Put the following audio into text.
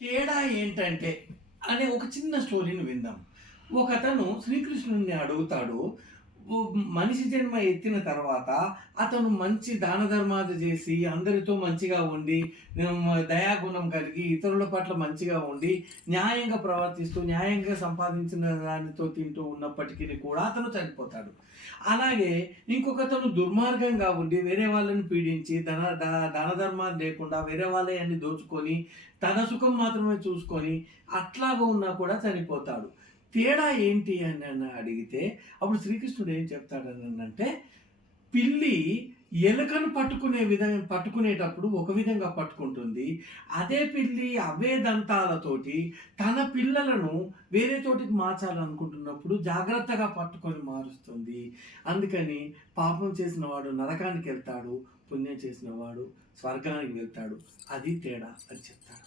తేడా ఏంటంటే అనే ఒక చిన్న స్టోరీని విందాం. ఒకతను శ్రీకృష్ణుడిని అడుగుతాడు. మనిషి జన్మ ఎత్తిన తర్వాత అతను మంచి దాన ధర్మాలు చేసి, అందరితో మంచిగా ఉండి, దయాగుణం కలిగి, ఇతరుల పట్ల మంచిగా ఉండి, న్యాయంగా ప్రవర్తిస్తూ, న్యాయంగా సంపాదించిన దానితో తింటూ ఉన్నప్పటికీ కూడా అతను చనిపోతాడు. అలాగే ఇంకొకతను దుర్మార్గంగా ఉండి, వేరే వాళ్ళని పీడించి, దాన ధర్మాలు లేకుండా వేరే వాళ్ళయన్ని దోచుకొని, తన సుఖం మాత్రమే చూసుకొని, అట్లాగా ఉన్నా కూడా చనిపోతాడు. తేడా ఏంటి అని అడిగితే అప్పుడు శ్రీకృష్ణుడు ఏం చెప్తాడనంటే, పిల్లి ఎలుకను పట్టుకునేటప్పుడు ఒక విధంగా పట్టుకుంటుంది. అదే పిల్లి అవే దంతాలతోటి తన పిల్లలను వేరే చోటికి మార్చాలనుకుంటున్నప్పుడు జాగ్రత్తగా పట్టుకొని మారుస్తుంది. అందుకని పాపం చేసిన వాడు నరకానికి వెళ్తాడు, పుణ్యం చేసిన వాడు స్వర్గానికి వెళ్తాడు. అది తేడా అని చెప్తాడు.